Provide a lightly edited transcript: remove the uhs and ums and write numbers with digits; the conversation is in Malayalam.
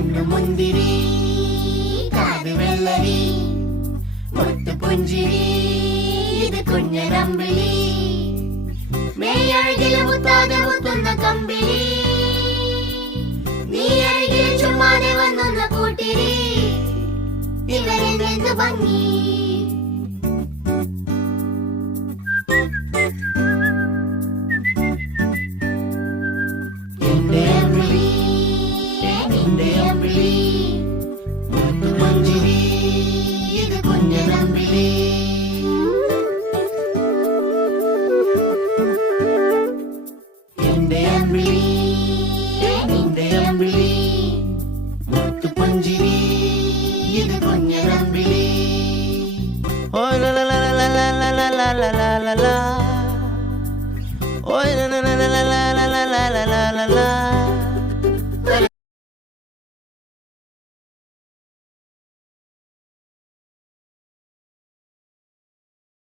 കണ്ണു മുന്തിരി കാത് വെള്ളരി മുത്തു പുഞ്ചിരി ഇത് കുഞ്ഞനമ്പിളി മേയഴകില് മുത്താതെ മുത്തുന്ന കമ്പിളി നീ അഴകിൽ ചുമ്മാതെ വന്നൊന്ന കൂട്ടിരി ഇവരെന്ത് ഭംഗി